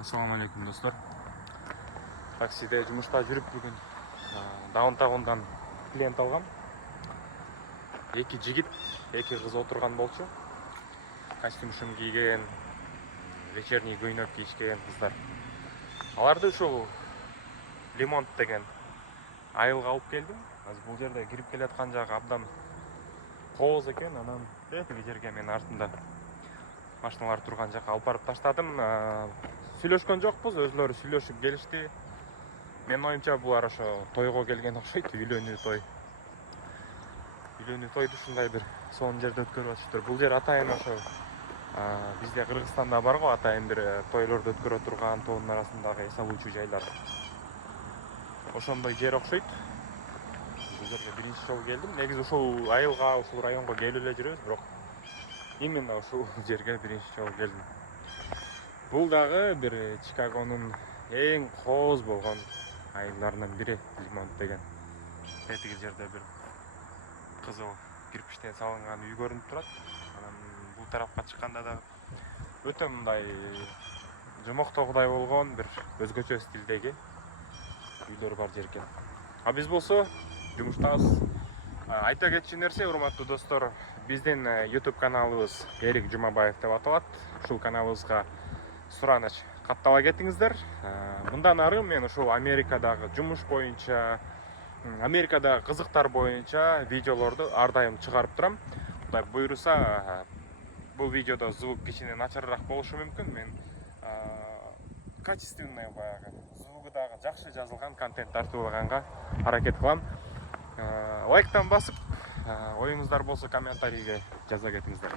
Assalamu alaikum dostlar. Takside жұмышта жүріп бүгін даунтаундан клиент алғам. Екі жігіт, екі қыз отырған болчу. Костюм кийген, вечерний көйнөк кийишкен қыздар. Аларды ушул Лимонт деген айылга алып келдим. Азыр бул жерде кирип келаткан жагы абдан кооз экен. Анан тиги жерге мен артында машиналар турган жакка алып барып таштадым. Сүйлөшкөн жокпуз, өзлөрү сүйлөшүп келишти. Мен оюмча булар ошо тойго келген окшойт, үйлөнүү той. Үйлөнүү тойду ушундай бир сонун жерде өткөрүп атыштыр. Бул жер атайын ошо бизде Кыргызстанда бар го, атайын бир тойлорду өткөрө турган тоонун арасындагы эс алуучу жайлар. Ошондой жер окшойт. Бул жерге биринчи жолу келдим. Негизи ушул айылга, ушул районго келип эле жүрөбүз, бирок именно ушул жерге биринчи жолу келдим. Бул дагы бир Чикагонун эң кооз болгон айылдарынан бири, Лимонт деген. Тетиги жерде бир кызыл кирпичтен салынган үй көрүнүп турат. Анан бул тарапка чыкканда да өтө мындай жомоктогудай болгон бир өзгөчө стилдеги үйлөр бар жер экен. А биз болсо жумуштабыз. Айта кетчү нерсе, урматтуу достор, биздин YouTube каналыбыз Эрик Жумабаев деп аталат. Ушул каналыбызга сураныч каттала кетиңиздер. Мындан ары мен ушул Америкадагы жумуш боюнча, Америкадагы кызыктар боюнча видеолорду ар дайым чыгарып турам. Кудай буйруса, бул видеодо звук кичине начарыраак болушу мүмкүн. Мен качественный баягы звугу дагы жакшы жазылган контент тартуулаганга аракет кылам. Лайктан басып, оюңуздар болсо комментарийге жаза кетиңиздер.